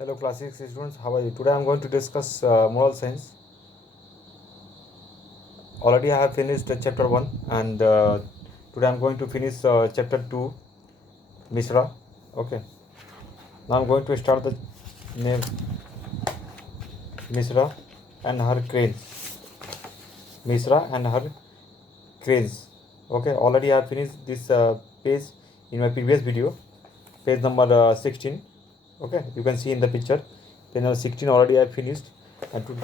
Hello class 6 students, how are you? Today I am going to discuss moral science. Already I have finished chapter 1 and today I am going to finish chapter 2, Mishra. Okay, now I am going to start the name Mishra and her cranes. Mishra and her cranes. Okay, already I have finished this page in my previous video, page number 16. Okay, you can see in the picture, page number 16 already I have finished, and to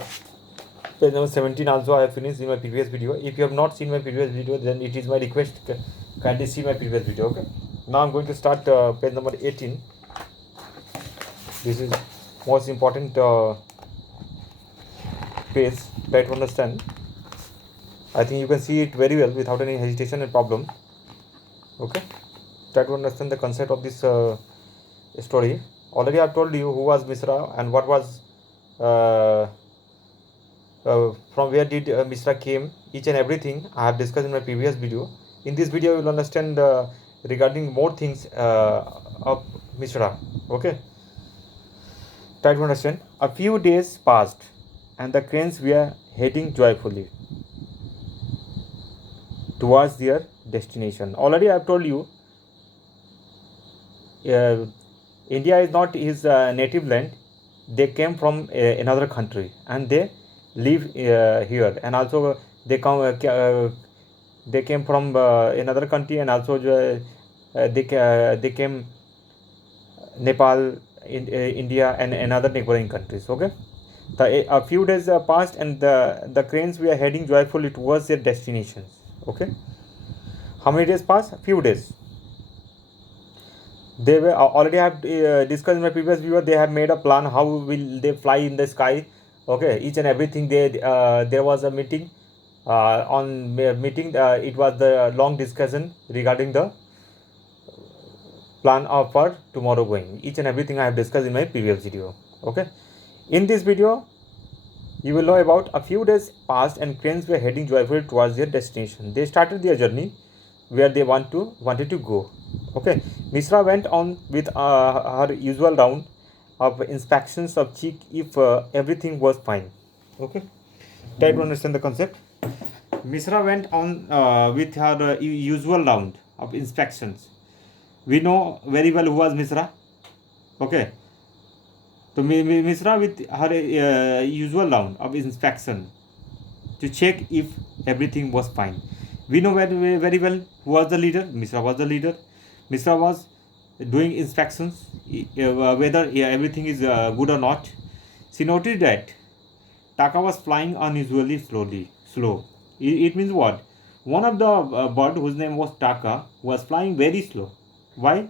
page number 17 also I have finished in my previous video. If you have not seen my previous video, then it is my request, kindly see my previous video. Okay, now I'm going to start page number 18. This is most important page. Try to understand. I think you can see it very well without any hesitation and problem. Okay, try to understand the concept of this story. Already I've told you who was Misra and what was from where did Mishra came. Each and everything I have discussed in my previous video. In this video you will understand regarding more things of Mishra. Okay, try to understand. A few days passed and the cranes were heading joyfully towards their destination. Already I have told you India is not his native land. They came from another country and they live here, and also they came from another country, and also they came Nepal, India, and another neighboring countries. Okay, a few days passed, and the cranes were heading joyfully towards their destinations. Okay, how many days passed? A few days. They were already have discussed in my previous video. They have made a plan how will they fly in the sky. Okay, each and everything. There was a meeting. On meeting, it was the long discussion regarding the plan of for tomorrow going. Each and everything I have discussed in my previous video. Okay, in this video you will know about a few days passed and cranes were heading joyfully towards their destination. They started their journey where they wanted to go. Okay, Mishra went on with her usual round of inspections of cheek if everything was fine. Okay, try to understand the concept. Mishra went on with her usual round of inspections. We know very well who was Mishra. Okay, so Mishra with her usual round of inspection to check if everything was fine. We know very well who was the leader. Mishra was the leader. Mishra was doing inspections whether everything is good or not. She noticed that Taka was flying unusually slow. It means what? One of the bird whose name was Taka was flying very slow. Why?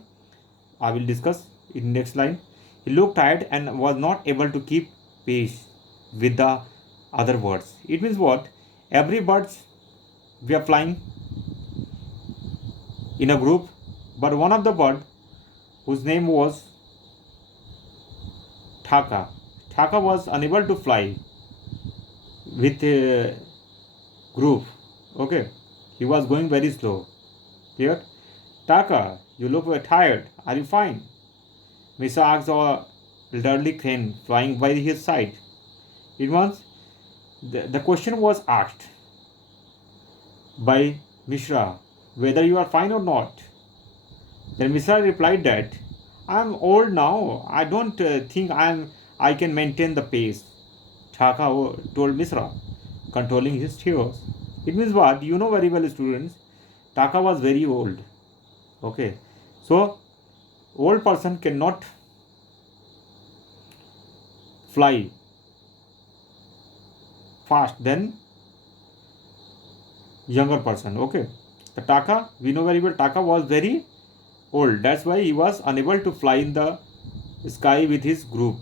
I will discuss in next line. He looked tired and was not able to keep pace with the other birds. It means what? Every birds were flying in a group, but one of the bird whose name was Taka was unable to fly with a group. Okay, he was going very slow. Clear? Taka, you look very tired. Are you fine? Mishra asked a elderly crane flying by his side. It was the question was asked by Mishra whether you are fine or not. Then Mishra replied that I am old now. I don't think I can maintain the pace. Taka told Mishra, controlling his tears. It means what? You know very well, students. Taka was very old. Okay, so old person cannot fly fast than younger person. Okay, the Taka, we know very well, Taka was very old. That's why he was unable to fly in the sky with his group.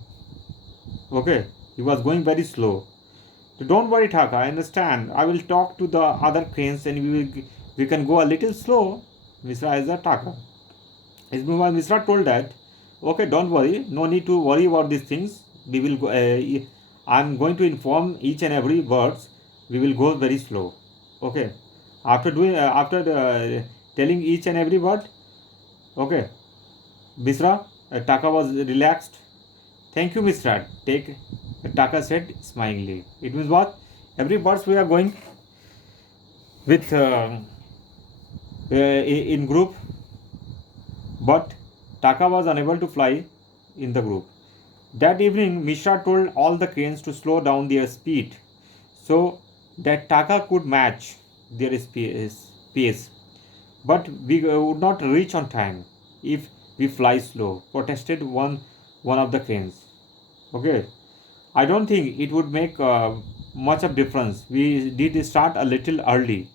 Okay, he was going very slow. So don't worry, Taka. I understand. I will talk to the other cranes and we can go a little slow. Mishra is a Taka. Mishra told that, okay, don't worry. No need to worry about these things. We will go. I'm going to inform each and every birds. We will go very slow. Okay. After telling each and every word, okay, Mishra Taka was relaxed Thank you, Mr. Take, Taka said smilingly. It means what? Every birds we are going with in group, but Taka was unable to fly in the group. That evening, Mishra told all the cranes to slow down their speed so that Taka could match their pace. But we would not reach on time if we fly slow, protested one of the cranes. Okay, I don't think it would make much of difference. We did start a little early,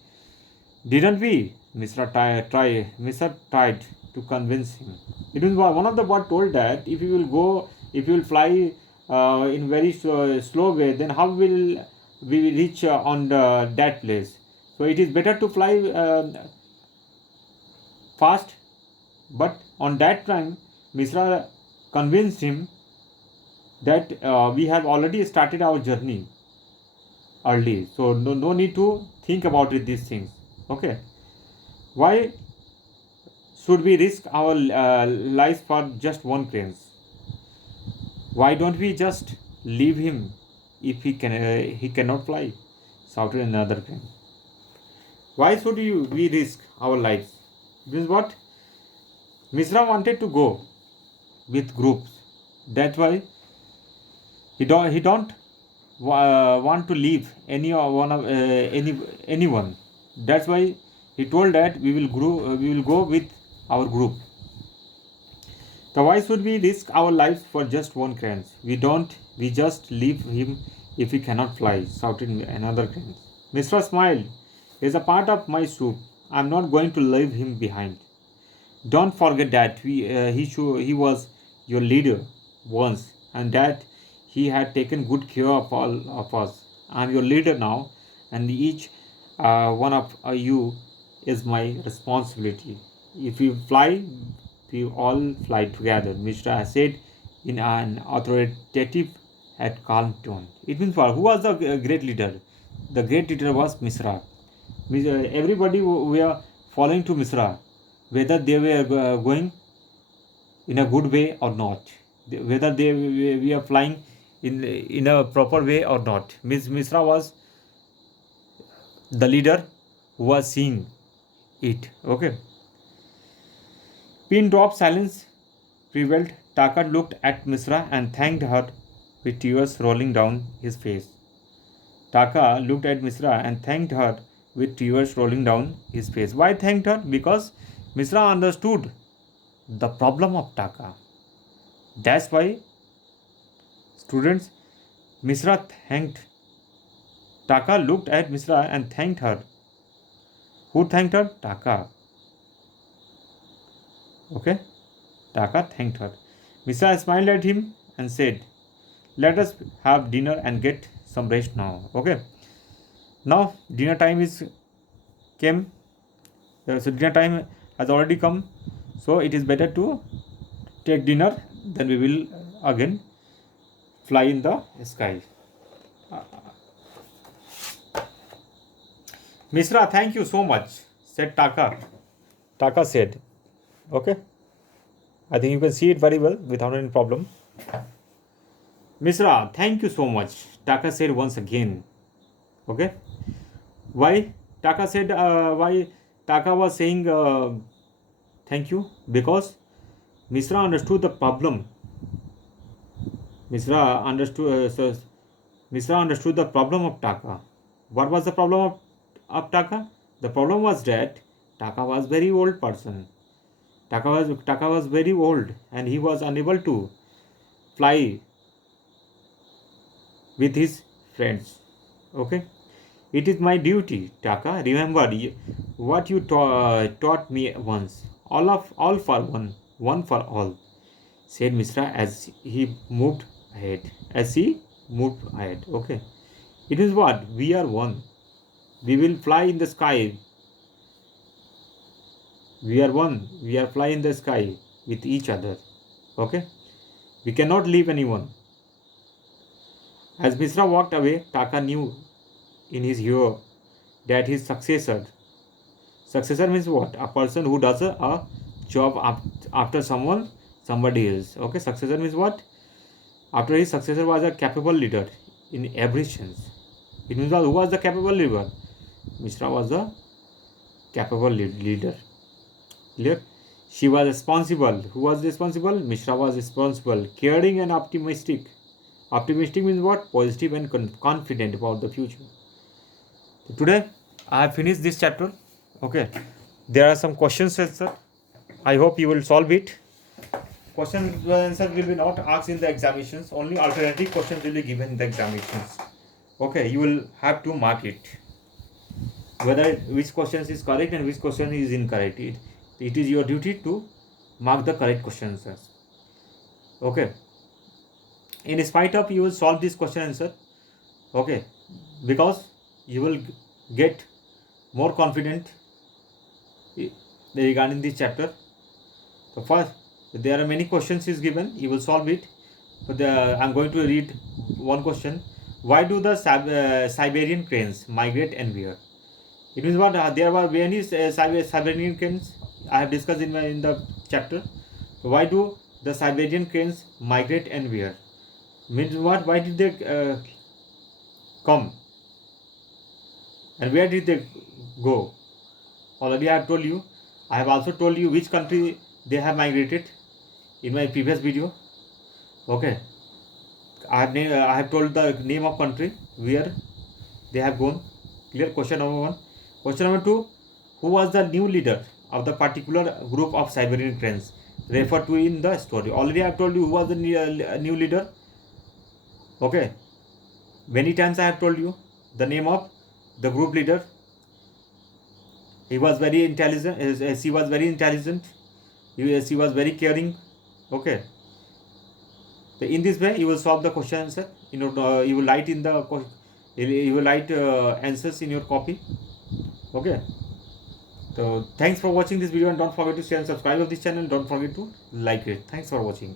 didn't we? Mr. tried to convince him. It was one of the bird told that if you will fly in very slow way, then how will we reach on that place? So it is better to fly fast. But on that time, Mishra convinced him that we have already started our journey early, so no need to think about it, these things. Okay, why should we risk our lives for just one prince? Why don't we just leave him if he cannot fly? Shouted another prince. Why should we risk our lives? Means what? Mishra wanted to go with groups. That's why he don't want to leave anyone. That's why he told that we will go with our group. So why should we risk our lives for just one crane? We just leave him if he cannot fly, shouted another crane. Mr. smiled. He is a part of my soup. I'm not going to leave him behind. Don't forget that he was your leader once, and that he had taken good care of all of us. I'm your leader now, and each one of you is my responsibility. If we fly, we all fly together, Mishra said in an authoritative and calm tone. It means what? Who was the great leader? The great leader was Mishra. Everybody were following to Mishra, whether they were going in a good way or not, whether we are flying in a proper way or not. Miss Mishra was the leader who was seeing it. Okay. Pin drop silence prevailed. Taka looked at Mishra and thanked her with tears rolling down his face. Taka looked at Mishra and thanked her with tears rolling down his face. Why thanked her? Because Mishra understood the problem of Taka. That's why, students, Mishra thanked. Taka looked at Mishra and thanked her. Who thanked her? Taka. Okay? Taka thanked her. Mishra smiled at him and said, "Let us have dinner and get some rest now." Okay? Now dinner time is came. So dinner time has already come. So it is better to take dinner. Then we will again fly in the sky. Mishra, thank you so much, said Taka. Taka said, okay. I think you can see it very well without any problem. Mishra, thank you so much, Taka said once again. Okay. Why Taka said, why Taka was saying thank you? Because Mishra understood the problem. Mishra understood the problem of Taka. What was the problem of Taka? The problem was that Taka was very old person. Taka was very old and he was unable to fly with his friends. Okay. It is my duty, Taka. Remember what you taught me once. All for one for all, said Mishra as he moved ahead. Okay. It is what? We are one. We will fly in the sky. We are one. We are fly in the sky with each other. Okay. We cannot leave anyone. As Mishra walked away, Taka knew in his hero that his successor means what? A person who does a job after somebody else. Okay. Successor means what? After his successor was a capable leader in every sense. It means who was the capable leader? Mishra was the capable leader. Clear? She was responsible. Who was responsible? Mishra was responsible. Caring and optimistic. Optimistic means what? Positive and confident about the future. So today, I have finished this chapter. Okay. There are some questions answered. I hope you will solve it. Question answer will be not asked in the examinations. Only alternative questions will be given in the examinations. Okay. You will have to mark it. Whether which questions is correct and which question is incorrect. It is your duty to mark the correct question answers. Okay. In spite of, you will solve this question answer. Okay, because you will get more confident regarding this chapter. So first, there are many questions is given. You will solve it. But I'm going to read one question. Why do the Siberian cranes migrate anywhere? It means what? There were many Siberian cranes I have discussed in the chapter. So why do the Siberian cranes migrate anywhere? Means what? Why did they come? And where did they go? Already I have told you. I have also told you which country they have migrated in my previous video. Okay. I have told the name of country where they have gone. Clear? Question number 1. Question number 2. Who was the new leader of the particular group of Siberian cranes referred to in the story? Already I have told you who was the new leader. Okay. Many times I have told you the name of the group leader. He was very intelligent. She was very intelligent. She was very caring. Okay. So in this way, you will solve the question answer. You will write in the you will write answers in your copy. Okay. So thanks for watching this video, and don't forget to share and subscribe of this channel. Don't forget to like it. Thanks for watching.